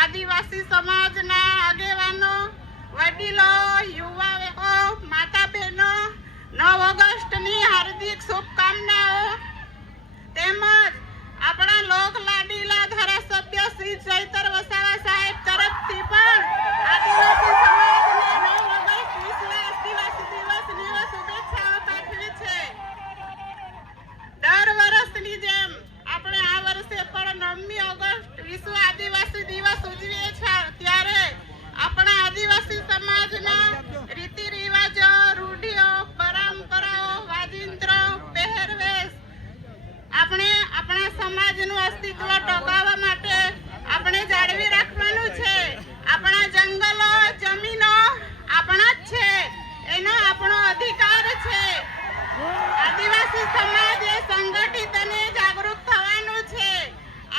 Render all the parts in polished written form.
આદિવાસી સમાજના આગેવાનો, વડીલો, યુવાઓ, માતા બહેનો 9 ઓગસ્ટની હાર્દિક શુભકામનાઓ તેમજ આપણા લોક લાડીલા ધારાસભ્ય શ્રી ચૈતર વસાવા સાહેબ તરફથી પણ આદિવાસી સમાજને 9 ઓગસ્ટ વિશ્વ આદિવાસી દિવસની શુભેચ્છાઓ પાઠવી છે. દર વર્ષની જેમ આપણે આ વર્ષે પણ 9મી ઓગસ્ટ વિશ્વ આદિવાસી દિવસ ઉજવીએ છીએ. ત્યારે આપણા આદિવાસી સમાજના રીતિ રિવાજો, રૂઢિઓ, પરંપરાઓ, વાજિંત્રો, પહેરવેશ આપણે આપણા સમાજનું અસ્તિત્વ ટકાવવા માટે આપણે જાળવી રાખવાનું છે. આપણા જંગલો, જમીનો આપણા જ છે, એનો આપણો અધિકાર છે. આદિવાસી સમાજે સંગઠિત અને જાગૃત થવાનું છે.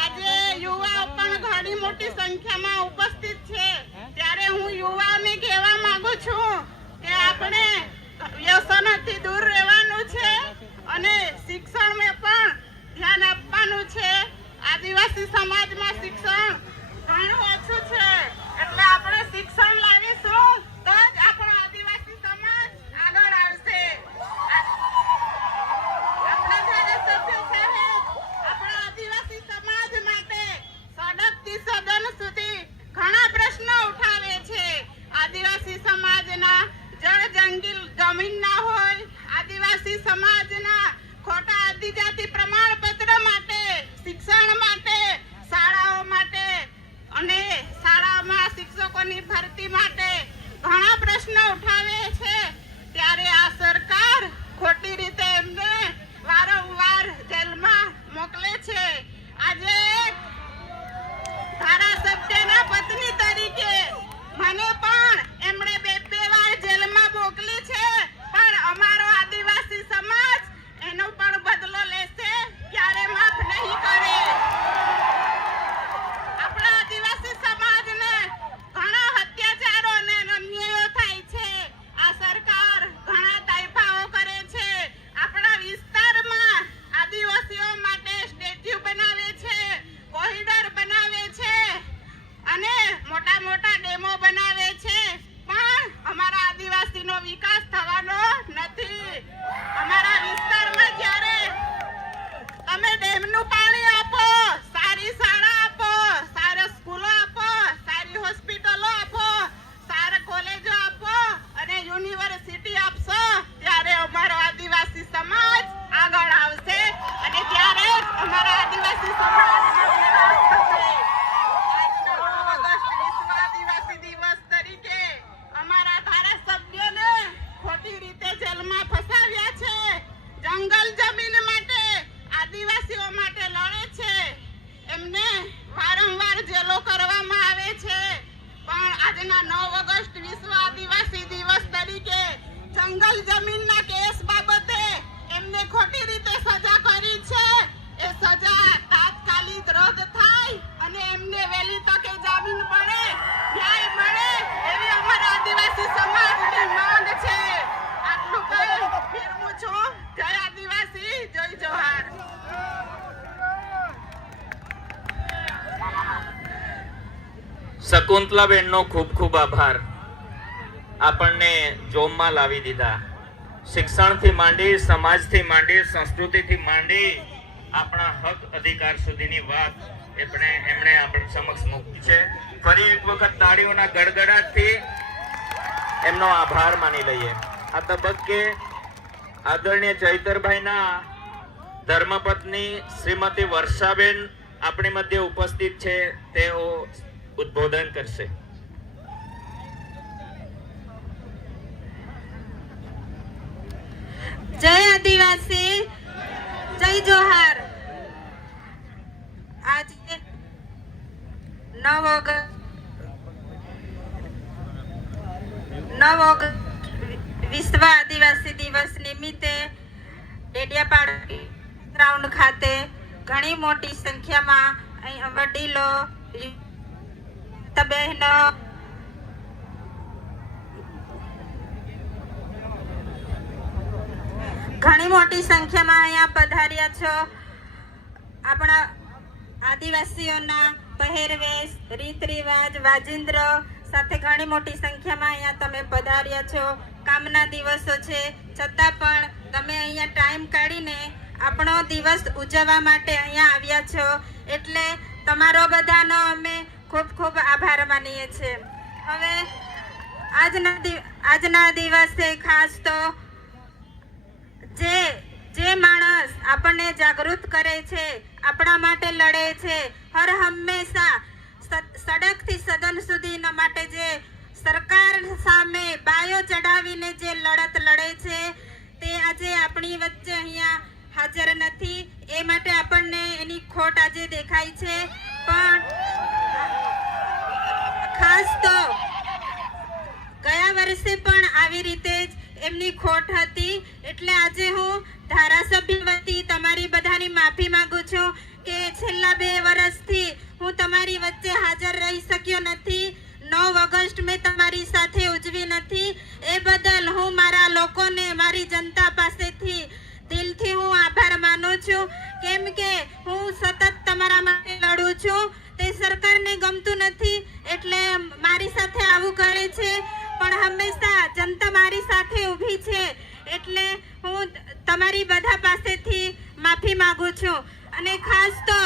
આજે યુવાઓ પણ ઘણી મોટી સંખ્યામાં ઉપસ્થિત છે. ત્યારે હું યુવાઓને કહેવા માંગુ છું કે આપણે વ્યસનોથી દૂર રહેવાનું છે અને શિક્ષણમાં પણ ધ્યાન આપવાનું છે. આદિવાસી સમાજમાં શિક્ષણ ઘણું ઓછું છે, એટલે આપણે શિક્ષણ લાવીશું તો જ આપણો આદિવાસી સમાજ આગળ આવશે. આપણા ધારાસભ્ય સાહેબ આપણા આદિવાસી સમાજ માટે સડકથી સદન સુધી ઘણા પ્રશ્નો ઉઠાવે છે. આદિવાસી સમાજના જળ જમીન ના હોય, આદિવાસી સમાજના ખોટા આદિજાતિ પ્રમાણપત્ર માટે, શિક્ષણ માટે, શાળાઓ માટે અને શાળામાં શિક્ષકોની ભરતી માટે ઘણા પ્રશ્નો ઉઠાવે છે. ત્યારે આ સરકાર ખોટી રીતે એમને વારંવાર જેલમાં મોકલે છે. આજે ધારાસભ્યના પત્ની તરીકે મને પણ એમણે 2 વાર જેલમાં મોકલી છે, પણ અમારો આદિવાસી સમાજ એનો પણ બદલો લેશે, ક્યારે માફ નહીં કરે. આપણા આદિવાસી સમાજને ઘણા અત્યાચારો અને અન્યાયો થાય છે. આ સરકાર ઘણા તાઇફાઓ કરે છે. આપણા વિસ્તારમાં આદિવાસીઓ માટે સ્ટેચ્યુ બનાવે છે, કોરિડોર બનાવે છે અને મોટા મોટા ડેમો બનાવે છે, પણ અમારા આદિવાસીનો વિકાસ થવાનો નથી. અમારા વિસ્તારમાં જ્યારે તમે ડેમનું પાણી આપો, સારી શાળા આપો, સારા સ્કૂલો આપો, સારી હોસ્પિટલો આપો, સારા કોલેજો આપો અને યુનિવર્સિટી આપશો, ત્યારે અમારો આદિવાસી સમાજ આગળ આવશે અને ત્યારે અમારા આદિવાસી સમાજનો વિકાસ થશે. આજનો 9 ઓગસ્ટ વિશ્વ આદિવાસી દિવસ તરીકે અમારા ધારાસભ્યને ખોટી રીતે જેલમાં ફસાવ્યા છે. જંગલ જમીન માટે, આદિવાસીઓ માટે લડે છે. એમને વારંવાર જેલો કરવામાં આવે છે, પણ આજના 9 ઓગસ્ટ વિશ્વ આદિવાસી દિવસ તરીકે જંગલ જમીનના કેસ બાબતે એમને ખોટી રીતે સજા કરી છે. એ સજા તાત્કાલિક રદ થાય અને એમને વહેલી તકે જામીન મળે, ન્યાય મળે, એવી અમારા આદિવાસી સમાજની માંગ છે. આટલું કહી વિરમું છું. જય આદિવાસી, જય જોહાર. શકુંતલાબેનનો ખૂબ ખૂબ આભાર. આપણને જોમમાં લાવી દીધા. શિક્ષણથી માંડી, સમાજથી માંડી, સંસ્કૃતિથી માંડી આપણા હક અધિકાર સુધીની વાત એમણે આપણી સમક્ષ મૂકી છે. ફરી એક વખત તાળીઓના ગડગડાટથી એમનો આભાર માની લઈએ. આ તબક્કે આદરણીય ચૈતરભાઈના ધર્મપત્ની શ્રીમતી વર્ષાબેન આપણી મધ્ય ઉપસ્થિત છે. તેઓ ઉદ્બોધન કરશે. જય આદિવાસી, જય જોહાર. આજે 9 ઓગસ્ટ વિશ્વ આદિવાસી દિવસ નિમિત્તે ડેડિયાપાડા ગ્રાઉન્ડ ખાતે ઘણી મોટી સંખ્યામાં વડીલો, બહેનો, ઘણી મોટી સંખ્યામાં અહીંયા પધાર્યા છો. આપણા આદિવાસીઓના પહેરવેશ, રીત રિવાજ, વાજિંદ્ર સાથે ઘણી મોટી સંખ્યામાં અહીંયા તમે પધાર્યા છો. કામના દિવસો છે છતાં પણ તમે અહીંયા ટાઈમ કાઢીને આપણો દિવસ ઉજવવા માટે અહીંયા આવ્યા છો, એટલે તમારો બધાનો અમે ખૂબ ખૂબ આભાર માનીએ છીએ. હવે આજના દિવસે ખાસ તો જે માણસ આપણને જાગૃત કરે છે, આપણા માટે લડે છે, હર હંમેશા સડકથી સદન સુધીના માટે જે સરકાર સામે બાયો ચડાવીને જે લડત લડે છે, તે આજે આપણી વચ્ચે અહીંયા હાજર નથી. એ માટે આપણને એની ખોટ આજે દેખાય છે. પણ ખાસ તો ગયા વર્ષે પણ આવી રીતે જ એમની ખોટ હતી, એટલે આજે હું ધારાસભ્ય વતી તમારી બધાની માફી માંગુ છું કે છેલ્લા 2 વર્ષથી હું તમારી વચ્ચે હાજર રહી શક્યો નથી. 9 ઓગસ્ટ મેં તમારી સાથે ઉજવી નથી. એ બદલ હું મારા લોકોને, મારી જનતા પાસેથી દિલથી હું આભાર માનું છું, કેમ કે હું સતત તમારા માટે લડું છું. તે સરકારને ગમતું નથી એટલે મારી સાથે આવું કરે છે, પણ હંમેશા જનતા મારી સાથે ઊભી છે, એટલે હું તમારી બધા પાસેથી માફી માંગુ છું. અને ખાસ તો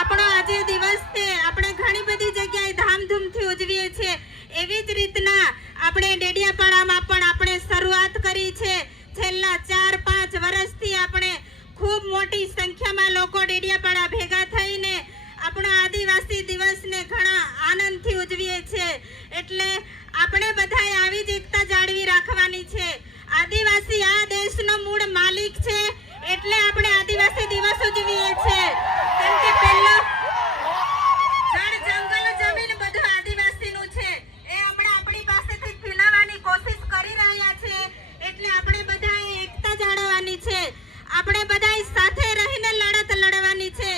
આપણો આજે દિવસ છે, આપણે ઘણી બધી જગ્યાએ ધામધૂમથી ઉજવીએ છીએ. એવી જ રીતના આપણે ડેડિયાપાડામાં પણ આપણે શરૂઆત કરી છે. છેલ્લા 4-5 વર્ષથી આપણે ખૂબ મોટી સંખ્યામાં લોકો ડેડિયાપાડા ભેગા થઈને આપણા આદિવાસી દિવસને ઘણા આનંદથી ઉજવીએ છીએ. એટલે આપણે બધાએ આવી જ એકતા જાળવી રાખવાની છે. આદિવાસી આ દેશનો મૂળ માલિક છે, એટલે આપણે આદિવાસી દિવસ ઉજવીએ છીએ. કેમ કે પહેલો જળ, જંગલ, જમીન બધું આદિવાસીનું છે. એ આપણે આપણી પાસેથી છીનવવાની કોશિશ કરી રહ્યા છે, એટલે આપણે બધાએ એકતા જાળવવાની છે. આપણે બધાએ સાથે રહીને લડત લડવાની છે.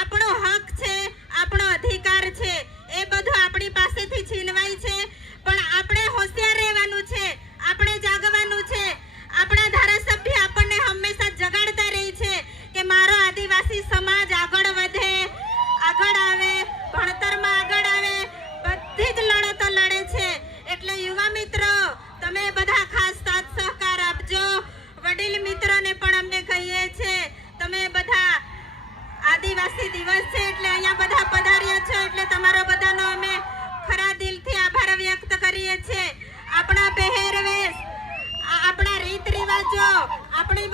આપણો હક છે, આપણો અધિકાર છે, એ બધું આપણી પાસેથી છીનવાય છે. પણ આપણે હોશિયાર રહેવાનું છે, આપણે જાગવાનું છે. આપણા ધારાસભ્ય આપણને હંમેશા જગાડતા રહે છે કે મારો આદિવાસી સમાજ આગળ વધે, આગળ આવે, ભણતરમાં આગળ આવે, બધી જ લડતો લડે છે. એટલે યુવા મિત્રો, તમે બધા ખાસ સાથ સહકાર આપજો. વડીલ મિત્રોને પણ અમને કહીએ છીએ, તમે બધા આદિવાસી દિવસ છે એટલે અહીંયા બધા પધાર્યા છો, એટલે તમારો બધાનો અમે ખરા દિલથી આભાર વ્યક્ત કરીએ છીએ. આપણા પહેરવેશ, આપણા રીત રિવાજો, આપણે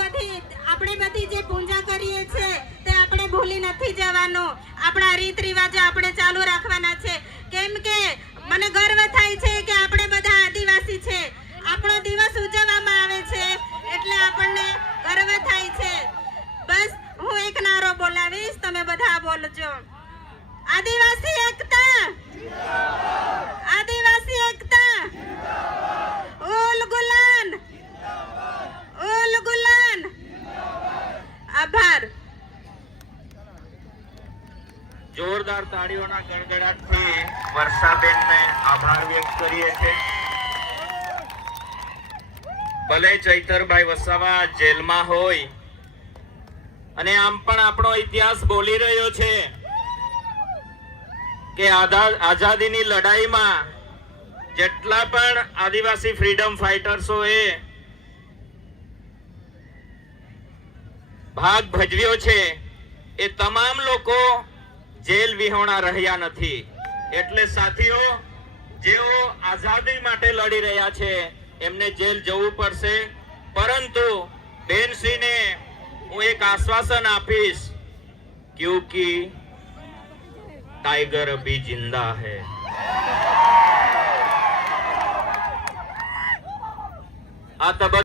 બધી જે પૂજા કરીએ છીએ તે આપણે ભૂલી નથી જવાનું. આપણા રીત રિવાજો આપણે ચાલુ રાખવાના છે, કેમ કે મને ગર્વ થાય છે કે આપણે બધા આદિવાસી છે. આપણો દિવસ ઉજવવામાં આવે છે એટલે આપણને ગર્વ થાય છે. બસ હું એક નારો બોલાવીશ, તમે બધા બોલજો. આદિવાસી એકતા, આદિવાસી એકતા, ઉલ ગુલાન, ઉલ ગુલાન. આભાર. જોરદાર તાળીઓના ગડગડાટથી વર્ષાબેનને આભાર વ્યક્ત કરીએ છીએ. ભલે ચૈતરભાઈ વસાવા જેલમાં હોય અને આમ પણ આપણો ઇતિહાસ બોલી રહ્યો છે કે આઝાદીની લડાઈમાં જેટલા પણ આદિવાસી ફ્રીડમ ફાઇટર્સોએ ભાગ ભજવ્યો છે એ તમામ લોકો જેલ વિહોણા રહ્યા નથી. એટલે સાથીઓ, જેઓ આઝાદી માટે લડી રહ્યા છે એમને જેલ જવું પડશે, પરંતુ બેનશ્રીને હું એક આશ્વાસન આપીશ, ક્યોંકि टाइगर अभी जिंदा है. આ તબક્કે